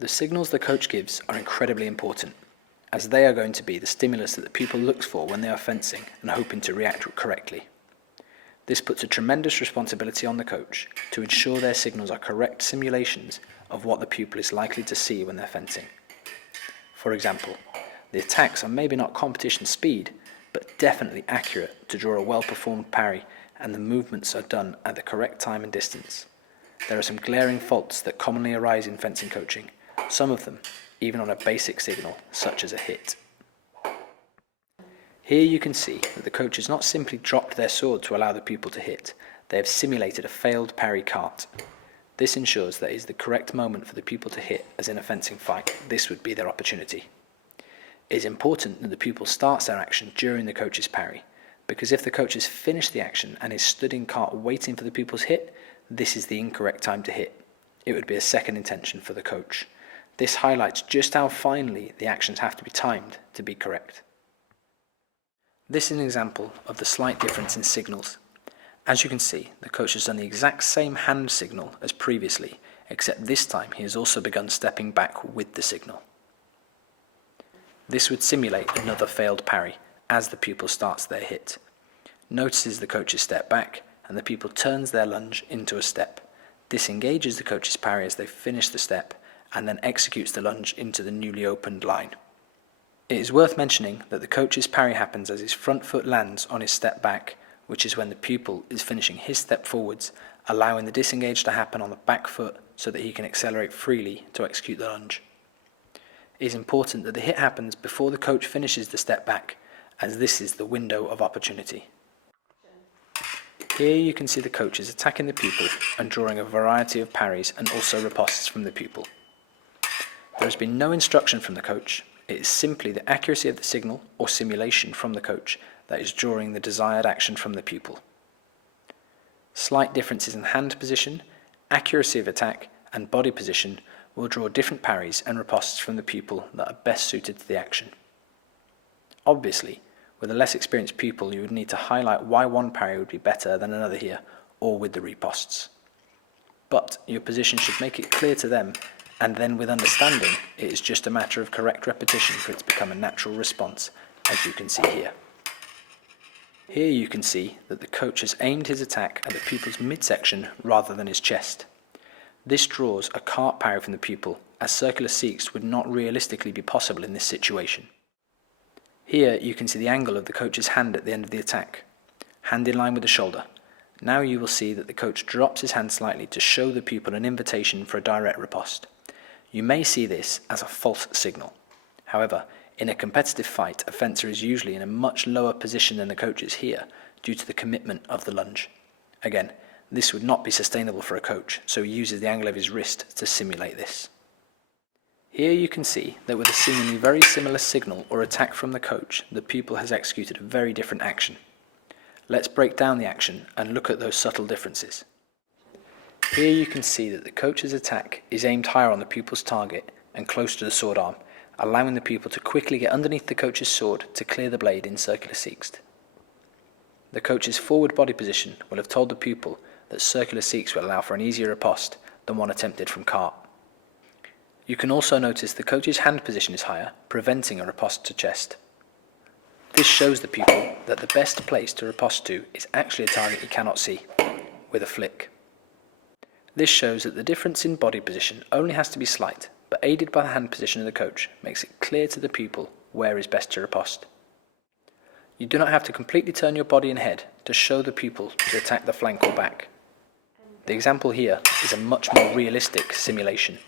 The signals the coach gives are incredibly important, as they are going to be the stimulus that the pupil looks for when they are fencing and hoping to react correctly. This puts a tremendous responsibility on the coach to ensure their signals are correct simulations of what the pupil is likely to see when they're fencing. For example, the attacks are maybe not competition speed, but definitely accurate to draw a well-performed parry, and the movements are done at the correct time and distance. There are some glaring faults that commonly arise in fencing coaching, some of them even on a basic signal such as a hit. Here you can see that the coach has not simply dropped their sword to allow the pupil to hit, they have simulated a failed parry cart. This ensures that it is the correct moment for the pupil to hit, as in a fencing fight, this would be their opportunity. It is important that the pupil starts their action during the coach's parry, because if the coach has finished the action and is stood in cart waiting for the pupil's hit, this is the incorrect time to hit. It would be a second intention for the coach. This highlights just how finely the actions have to be timed to be correct. This is an example of the slight difference in signals. As you can see, the coach has done the exact same hand signal as previously, except this time he has also begun stepping back with the signal. This would simulate another failed parry as the pupil starts their hit. Notices the coach's step back, and the pupil turns their lunge into a step. This engages the coach's parry as they finish the step, and then executes the lunge into the newly opened line. It is worth mentioning that the coach's parry happens as his front foot lands on his step back, which is when the pupil is finishing his step forwards, allowing the disengage to happen on the back foot so that he can accelerate freely to execute the lunge. It is important that the hit happens before the coach finishes the step back, as this is the window of opportunity. Here you can see the coach is attacking the pupil and drawing a variety of parries and also ripostes from the pupil. There has been no instruction from the coach, it is simply the accuracy of the signal or simulation from the coach that is drawing the desired action from the pupil. Slight differences in hand position, accuracy of attack, and body position will draw different parries and ripostes from the pupil that are best suited to the action. Obviously, with a less experienced pupil, you would need to highlight why one parry would be better than another here, or with the ripostes. But your position should make it clear to them, and then with understanding, it is just a matter of correct repetition for it to become a natural response, as you can see here. Here you can see that the coach has aimed his attack at the pupil's midsection rather than his chest. This draws a cart parry from the pupil, as circular seeks would not realistically be possible in this situation. Here you can see the angle of the coach's hand at the end of the attack, hand in line with the shoulder. Now you will see that the coach drops his hand slightly to show the pupil an invitation for a direct riposte. You may see this as a false signal. However, in a competitive fight, a fencer is usually in a much lower position than the coach is here due to the commitment of the lunge. Again, this would not be sustainable for a coach, so he uses the angle of his wrist to simulate this. Here you can see that with a seemingly very similar signal or attack from the coach, the pupil has executed a very different action. Let's break down the action and look at those subtle differences. Here you can see that the coach's attack is aimed higher on the pupil's target and close to the sword arm, allowing the pupil to quickly get underneath the coach's sword to clear the blade in circular seekst. The coach's forward body position will have told the pupil that circular seekst will allow for an easier riposte than one attempted from cart. You can also notice the coach's hand position is higher, preventing a riposte to chest. This shows the pupil that the best place to riposte to is actually a target he cannot see, with a flick. This shows that the difference in body position only has to be slight, but aided by the hand position of the coach makes it clear to the pupil where is best to riposte. You do not have to completely turn your body and head to show the pupil to attack the flank or back. The example here is a much more realistic simulation.